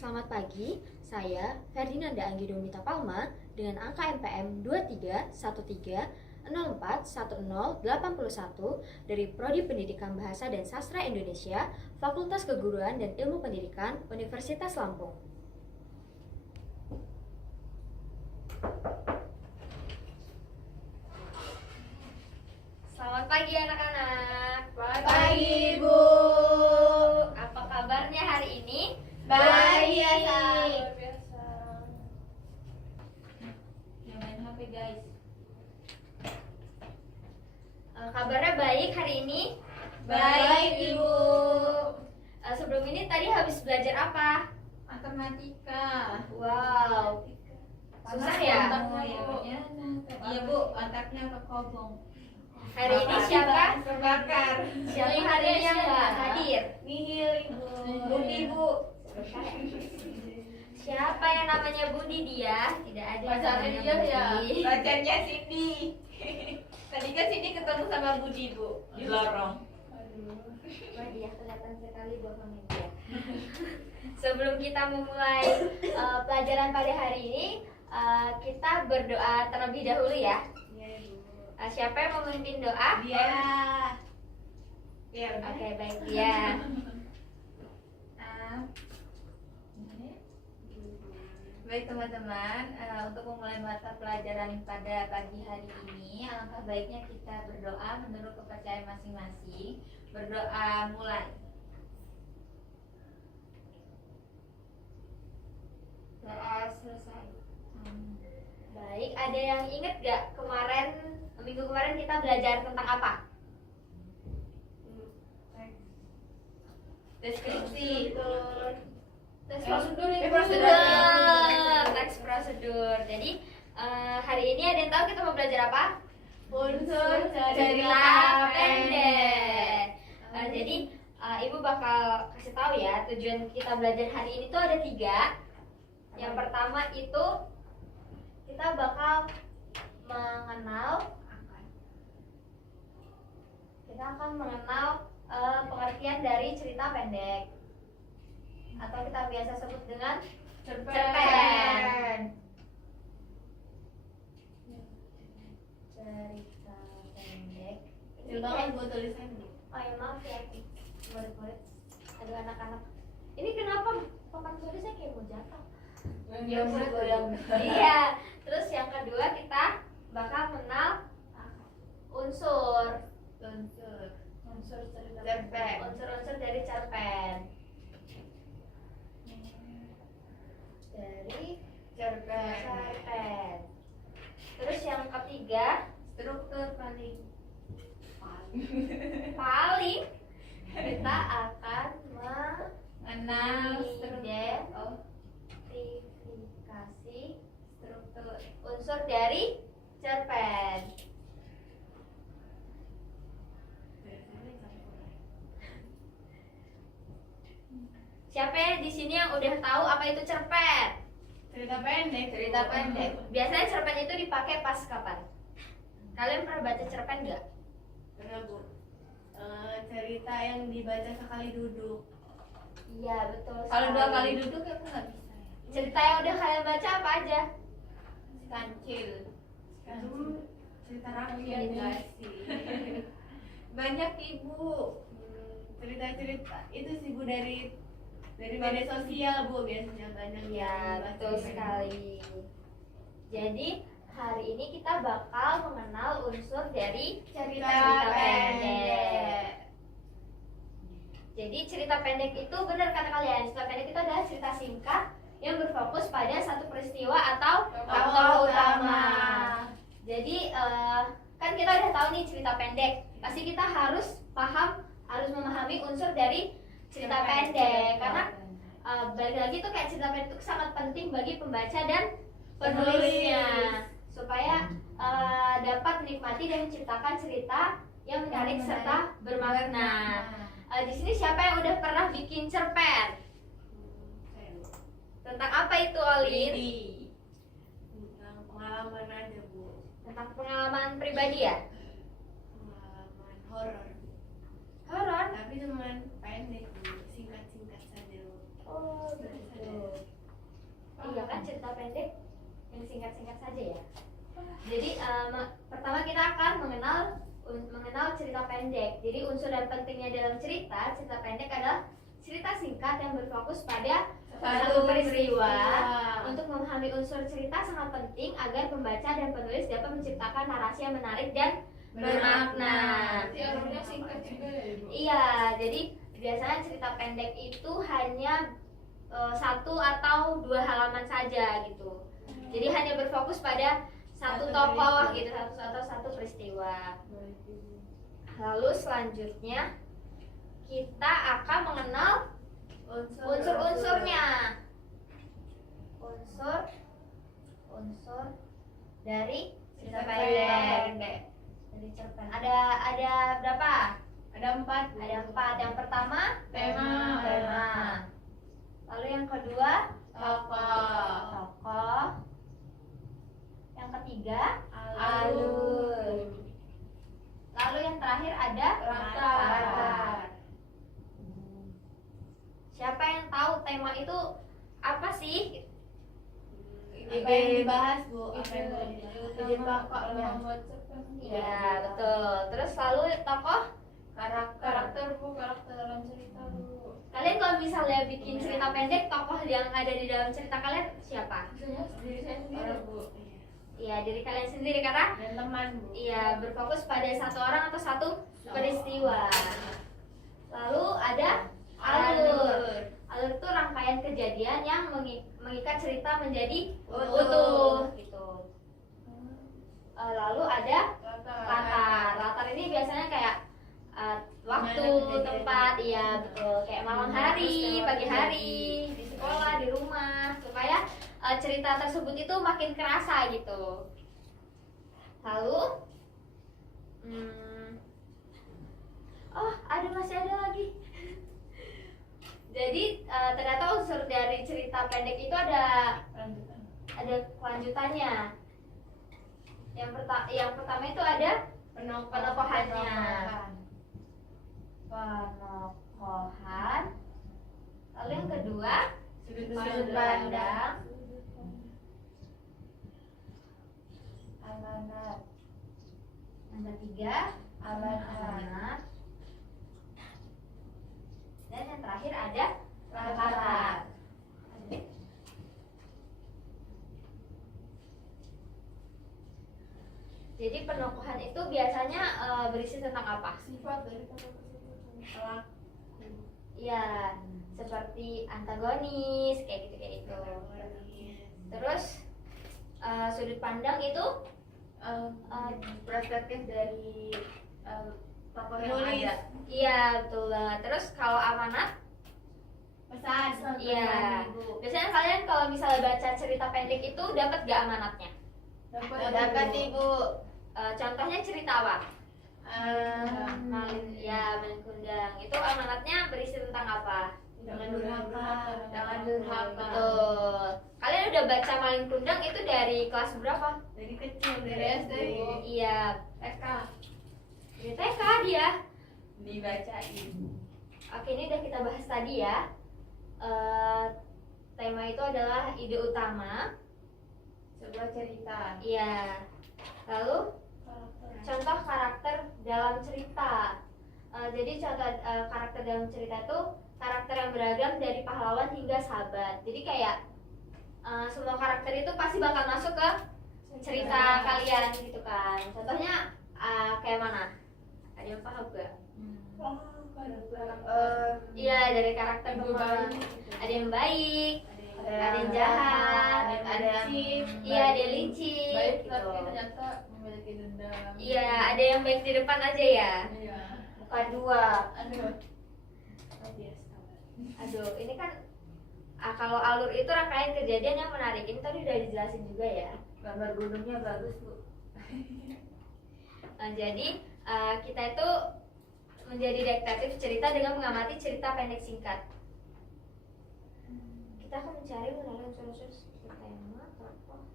Selamat pagi, saya Ferdinanda Anggidomita Palma dengan angka MPM 2313041081 dari Prodi Pendidikan Bahasa dan Sastra Indonesia, Fakultas Keguruan dan Ilmu Pendidikan, Universitas Lampung. Selamat pagi anak-anak. Pagi, Bu. Apa kabarnya hari ini? Baik, biasa. Jangan main HP guys. Kabarnya baik hari ini? Baik, Ibu. Sebelum ini tadi habis belajar apa? Matematika. Wow, susah ya? Iya Bu, otaknya kekobong. Hari ini siapa? Terbakar. Siapa hari ini yang nggak hadir? Nihil, Ibu. Budi, Bu. Siapa yang namanya Budi dia? Tidak ada yang Pacarnya namanya dia ya. Budi. Pacarnya Cindy. Tadi kan Cindy ketemu sama Budi, Bu. Di lorong. Wah, dia kelihatan sekali bohongnya dia. Sebelum kita memulai pelajaran pada hari ini, kita berdoa terlebih dahulu ya. Iya, Bu. Siapa yang mau memimpin doa? Dia. Ya, Oke, baik dia. Baik teman-teman, untuk memulai mata pelajaran pada pagi hari ini, alangkah baiknya kita berdoa menurut kepercayaan masing-masing. Berdoa mulai. Doa selesai. Baik, ada yang inget gak minggu kemarin kita belajar tentang apa? Deskripsi. Tes prosedur, Teks prosedur. Jadi hari ini ada yang tahu kita mau belajar apa? Unsur Cerita pendek. Jadi ibu bakal kasih tahu ya, tujuan kita belajar hari ini tuh ada 3. Yang pertama itu kita bakal mengenal, pengertian dari cerita pendek, atau kita biasa sebut dengan cerpen. Cerita pendek. Coba kan gue tulisan, Bu. Oh ya, maaf ya murid-murid. Aduh anak-anak. Ini kenapa papan tulisnya kayak mau jatuh? Ya, Bu, goyang. Iya. Terus yang kedua kita bakal mengenal unsur Cerpen. unsur-unsur dari cerpen. Cerpen. Terus yang ketiga, Struktur paling kita akan mengenal mengidentifikasi struktur. unsur dari cerpen. Siapa ya di sini yang udah tahu apa itu cerpen? Cerita pendek. Biasanya cerpen itu dipakai pas kapan? Kalian pernah baca cerpen nggak? Pernah, Bu. Cerita yang dibaca sekali duduk. Iya, betul. Kalau sekali. 2 kali duduk aku nggak bisa ya. Cerita yang udah kalian baca apa aja? Kancil. Cerita rakyat, guys. Banyak Ibu. Cerita-cerita itu sih, Bu, dari media sosial, Bu, biasanya banyak Iya, yang betul baca. sekali. Jadi hari ini kita bakal mengenal unsur dari cerita pendek. Jadi cerita pendek itu benar kata kalian, cerita pendek itu adalah cerita singkat yang berfokus pada satu peristiwa atau tokoh utama. Jadi kan kita udah tahu nih cerita pendek, pasti kita harus memahami unsur dari cerita pendek, karena balik lagi tuh kayak cerita pendek itu sangat penting bagi pembaca dan penulisnya supaya dapat menikmati dan menciptakan cerita yang menarik serta bermakna. Di sini siapa yang udah pernah bikin cerpen? Tentang apa itu, Olin? Tentang pengalaman aja, Bu. Tentang pengalaman pribadi ya? Pengalaman horor. Horor? Tapi cuman pendek, Bu. Singkat-singkat saja, Bu. Oh, begitu. singkat-singkat saja ya. Jadi pertama kita akan mengenal cerita pendek. Jadi unsur dan pentingnya dalam cerita pendek adalah cerita singkat yang berfokus pada satu peristiwa. Untuk memahami unsur cerita sangat penting agar pembaca dan penulis dapat menciptakan narasi yang menarik dan bermakna. Alurnya singkat juga ya, Ibu? Iya, jadi biasanya cerita pendek itu hanya 1 atau 2 halaman saja gitu. Jadi hanya berfokus pada satu tokoh gitu, satu peristiwa. Lalu selanjutnya kita akan mengenal unsur-unsurnya. Unsur dari cerita pendek. Ada berapa? Ada 4. Ada 4. Yang pertama Tema. Lalu yang kedua Tokoh. tokoh. Yang ketiga Alur. Lalu yang terakhir ada Latar. Siapa yang tahu tema itu apa sih? Apa yang dibahas, Bu? Apa yang Ide pokoknya. Ya, betul. Terus lalu tokoh. Karakter Bu, karakter dalam cerita Bu. Kalian kalau misalnya bikin cerita pendek, tokoh yang ada di dalam cerita kalian siapa? Diri saya sendiri Bu. Iya, diri kalian sendiri karena Dan teman, Bu. iya berfokus pada satu orang atau satu peristiwa. Lalu ada alur. Alur itu rangkaian kejadian yang mengikat cerita menjadi utuh gitu. Lalu ada latar. Latar ini biasanya kayak waktu, tempat, iya betul. Kayak malam hari, pagi hari, di sekolah, di rumah, supaya cerita tersebut itu makin kerasa gitu. Lalu, masih ada lagi. Jadi ternyata unsur dari cerita pendek itu ada kelanjutannya. Yang pertama itu ada penokohannya. Penokohan. Lalu yang kedua sudut pandang. Amanat. Yang ketiga amanat. Dan yang terakhir ada latar. Jadi penokohan itu biasanya berisi tentang apa? Sifat dari pelaku. Ya, seperti antagonis kayak gitu. Terus sudut pandang itu perspektif dari tokoh yang Penulis. ada. iya betul banget. Terus kalau amanat, Pesan. iya. Biasanya kalian kalau misalnya baca cerita pendek itu dapat gak amanatnya? Dapat, Ibu. Contohnya cerita apa? Malin Kundang. Itu amanatnya berisi tentang apa? Jangan durhaka. Jangan durhaka. Betul. Kalian udah baca Malin Kundang itu dari kelas berapa? Dari kecil, dari SD. Iya, TK dari TK dia. dibacain. Oke, ini udah kita bahas tadi ya. Tema itu adalah ide utama. Sebuah cerita. Iya. Lalu contoh karakter dalam cerita. Jadi contoh karakter dalam cerita itu karakter yang beragam dari pahlawan hingga sahabat. Jadi kayak semua karakter itu pasti bakal masuk ke cerita kalian gitu kan. Contohnya kayak mana? Ada yang paham gak? Iya, dari karakter teman. Ada yang baik, ada yang jahat, ada yang iya ada yang licik baik gitu. tapi ternyata memiliki dendam. Iya, ada yang baik di depan aja ya. Iya. Bukan dua. Aduh. Aduh, ini kan kalau alur itu rangkaian kejadian yang menarik. Ini tadi udah dijelasin juga ya. Gambar gunungnya bagus Bu. Jadi kita itu menjadi detektif cerita dengan mengamati cerita pendek singkat. Kita akan mencari mengenai unsur-unsur tema tokoh.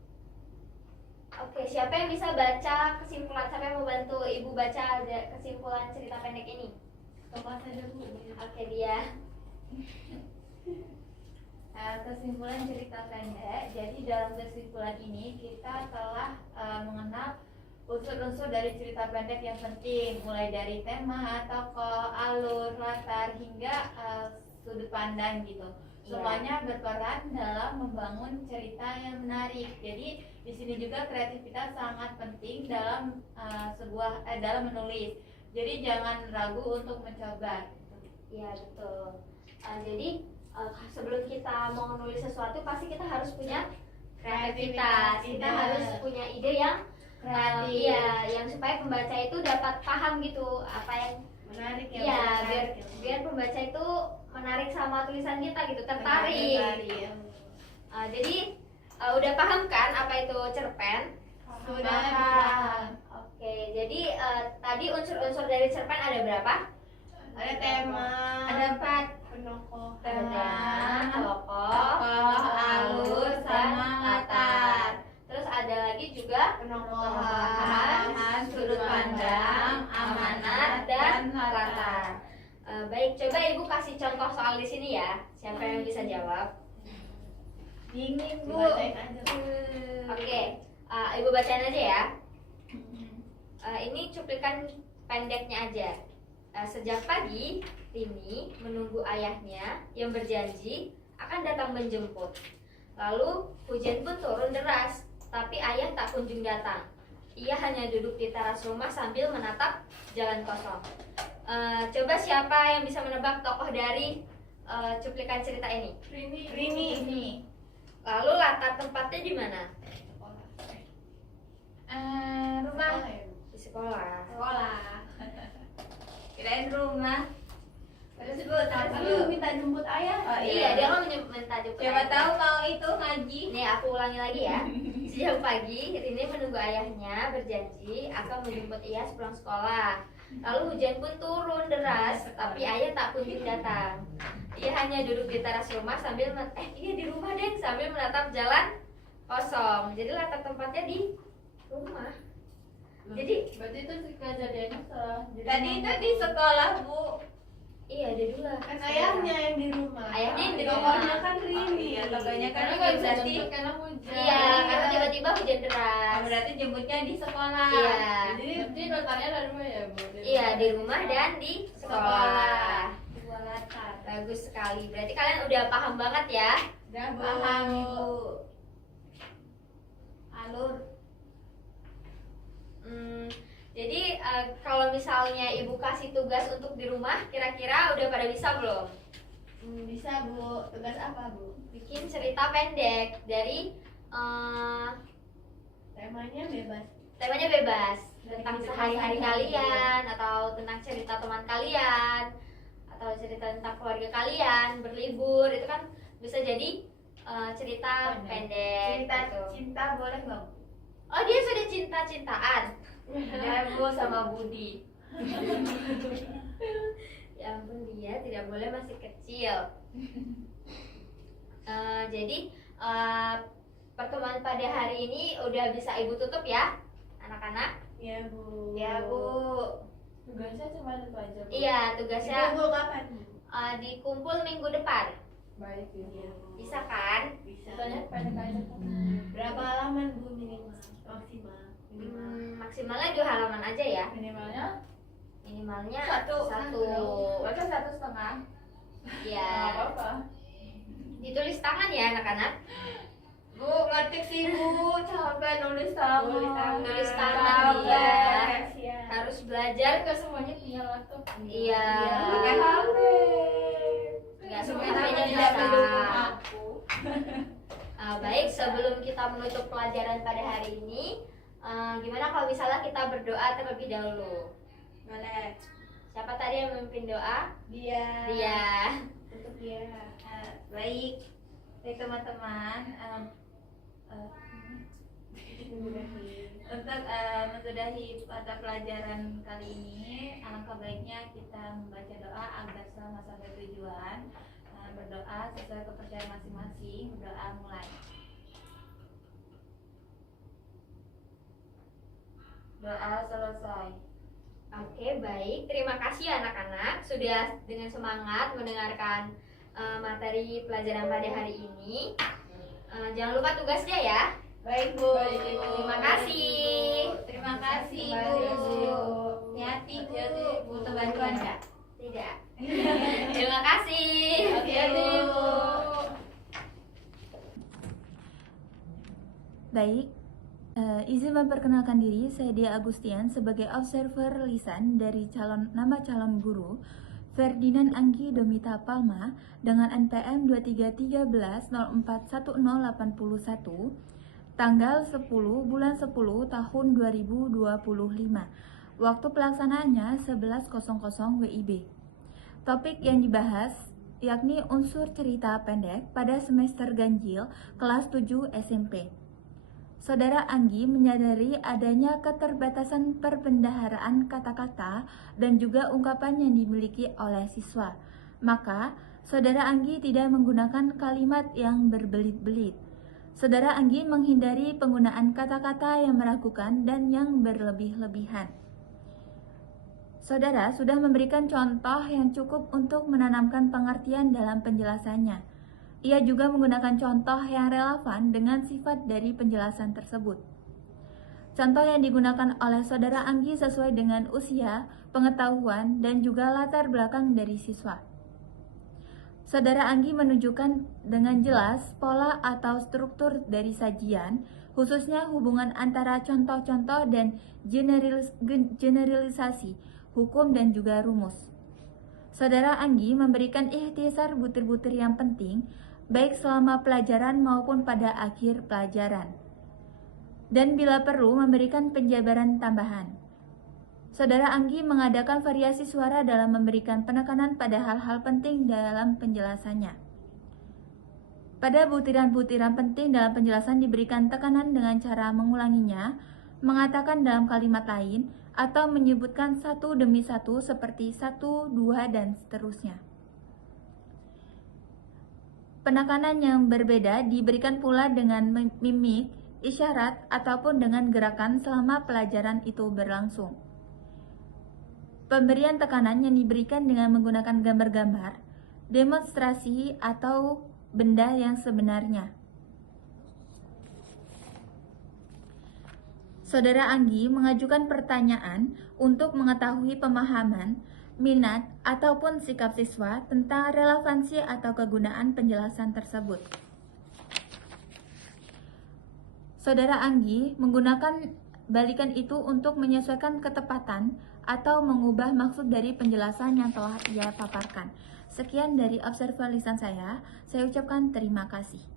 Oke, siapa yang bisa baca kesimpulan? Siapa yang mau bantu Ibu baca kesimpulan cerita pendek ini? Tokoh saja, Bu. Oke, dia. kesimpulan cerita pendek. Jadi dalam kesimpulan ini kita telah mengenal unsur-unsur dari cerita pendek yang penting, mulai dari tema, tokoh, alur, latar hingga sudut pandang gitu. Semuanya berperan dalam membangun cerita yang menarik. Jadi di sini juga kreativitas sangat penting dalam dalam menulis. Jadi jangan ragu untuk mencoba. Iya betul. Jadi sebelum kita mau nulis sesuatu pasti kita harus punya kreativitas. Kita harus punya ide yang Kreatif. iya, yang supaya pembaca itu dapat paham gitu apa yang Menarik ya. iya menarik ya. biar pembaca itu menarik sama tulisan kita gitu, tertarik. Tertarik, ya. Jadi udah paham kan apa itu cerpen? Sudah Paham. paham. Oke, jadi tadi unsur-unsur dari cerpen ada berapa? Ada tema, Ada 4 penokoh, Tema, tokoh, tokoh, alur, sama latar. Terus ada lagi juga penokohan, sudut pandang, amanat, dan latar. Baik, coba Ibu kasih contoh soal di sini ya. Siapa yang bisa jawab? Dingin, Bu. Dibacain aja. Oke, Ibu bacain aja ya. Ini cuplikan pendeknya aja. Sejak pagi, Tini menunggu ayahnya yang berjanji akan datang menjemput. Lalu hujan pun turun deras, tapi ayah tak kunjung datang. Ia hanya duduk di teras rumah sambil menatap jalan kosong. Coba siapa yang bisa menebak tokoh dari cuplikan cerita ini? Rini. Lalu latar tempatnya di mana? Rumah. Di sekolah. Sekolah. Kirain rumah. Terus Bu, Tapi minta jemput ayah. Oh, Iya, dia kan minta jemput. Siapa ayah. tahu mau itu ngaji. Nih aku ulangi lagi ya. Sejak pagi, Rini menunggu ayahnya berjanji akan menjemput ia sepulang sekolah. Lalu hujan pun turun deras, tapi ayah tak kunjung datang. Ia hanya duduk di teras rumah sambil iya di rumah deh sambil menatap jalan kosong. Jadi latar tempatnya di rumah. Jadi Berarti itu kejadiannya setelah Tadi itu di sekolah, Bu. iya ada dua. kan ayahnya yang di rumah. Ayahnya yang di Tokohnya rumah. kan Rini. Iya, tokohnya kan Karena Rini, nggak bisa berarti- jemput karena hujan. Iya, karena tiba-tiba hujan deras. Berarti jemputnya di sekolah. Iya. Jadi notarnya ada rumah ya, Bu? Iya, di rumah dan di sekolah. Dua latar. Bagus sekali. Berarti kalian udah paham banget ya. Udah, Bu. Paham, Ibu. Alur. Jadi kalau misalnya ibu kasih tugas untuk di rumah, kira-kira udah pada bisa belum? Bisa, Bu. Tugas apa, Bu? Bikin cerita pendek dari Temanya bebas. temanya bebas tentang sehari-hari kalian atau tentang cerita teman kalian atau cerita tentang keluarga kalian berlibur itu kan bisa jadi cerita pendek. Cerita gitu. cinta boleh nggak? Oh dia sudah cinta-cintaan. Debu sama Budi. Ya ampun dia tidak boleh masih kecil. Jadi pertemuan pada hari ini udah bisa ibu tutup ya anak-anak. Iya, Bu. Ya, Bu. Tugasnya cuma itu aja, Bu. Iya tugasnya Dikumpul kapan, Bu? dikumpul minggu depan. Baik, ya, Bu. Bisa kan? Bisa. Soalnya pendek aja kan. Berapa halaman, Bu, minimal? Maksimal. Maksimalnya 2 halaman aja ya. Minimalnya? Minimalnya Satu. satu. Baca 1,5. Ya. apa-apa. Ditulis tangan ya anak-anak. Bu, ngetik sih, Bu. Capek nulis tangan. Tulis tangan, Capek. iya. Siap. Harus belajar. Nggak semuanya punya laptop. Iya. Pakai HP. Nggak semua Semuanya HP-nya tidak bisa. mendukung aku. Baik, sebelum kita menutup pelajaran pada hari ini, gimana kalau misalnya kita berdoa terlebih dahulu? Boleh. Siapa tadi yang memimpin doa? Dia. Dia. Untuk dia. Baik. Baik teman-teman. Untuk mensudahi mata pelajaran kali ini, alangkah baiknya kita membaca doa agar selamat sampai tujuan. Berdoa sesuai kepercayaan masing-masing. Berdoa mulai. Doa selesai. Oke, baik. Terima kasih anak-anak sudah dengan semangat mendengarkan materi pelajaran pada hari ini. Jangan lupa tugasnya ya. Baik, Bu. Terima kasih. Terima kasih Kembali, Bu. Bu. Hati-hati Bu. Butuh bantuan nggak? Tidak. Terima kasih. Oke Bu. Baik, izin memperkenalkan diri, saya Dia Agustian sebagai observer lisan dari nama calon guru Ferdinand Anggi Domita Palma dengan NPM 2313041081 tanggal 10 bulan 10 tahun 2025. Waktu pelaksanaannya 11.00 WIB. Topik yang dibahas yakni unsur cerita pendek pada semester ganjil kelas 7 SMP. Saudara Anggi menyadari adanya keterbatasan perbendaharaan kata-kata dan juga ungkapan yang dimiliki oleh siswa. Maka, Saudara Anggi tidak menggunakan kalimat yang berbelit-belit. Saudara Anggi menghindari penggunaan kata-kata yang meragukan dan yang berlebih-lebihan. Saudara sudah memberikan contoh yang cukup untuk menanamkan pengertian dalam penjelasannya. Ia juga menggunakan contoh yang relevan dengan sifat dari penjelasan tersebut. Contoh yang digunakan oleh Saudara Anggi sesuai dengan usia, pengetahuan, dan juga latar belakang dari siswa. Saudara Anggi menunjukkan dengan jelas pola atau struktur dari sajian, khususnya hubungan antara contoh-contoh dan generalisasi, hukum dan juga rumus. Saudara Anggi memberikan ikhtisar butir-butir yang penting, baik selama pelajaran maupun pada akhir pelajaran. Dan bila perlu memberikan penjabaran tambahan. Saudara Anggi mengadakan variasi suara dalam memberikan penekanan pada hal-hal penting dalam penjelasannya. Pada butiran-butiran penting dalam penjelasan diberikan tekanan dengan cara mengulanginya, mengatakan dalam kalimat lain, atau menyebutkan satu demi satu seperti 1, 2, dan seterusnya. Penekanan yang berbeda diberikan pula dengan mimik, isyarat, ataupun dengan gerakan selama pelajaran itu berlangsung. Pemberian tekanan yang diberikan dengan menggunakan gambar-gambar, demonstrasi, atau benda yang sebenarnya. Saudara Anggi mengajukan pertanyaan untuk mengetahui pemahaman, minat, ataupun sikap siswa tentang relevansi atau kegunaan penjelasan tersebut. Saudara Anggi menggunakan balikan itu untuk menyesuaikan ketepatan atau mengubah maksud dari penjelasan yang telah ia paparkan. Sekian dari observer lisan saya ucapkan terima kasih.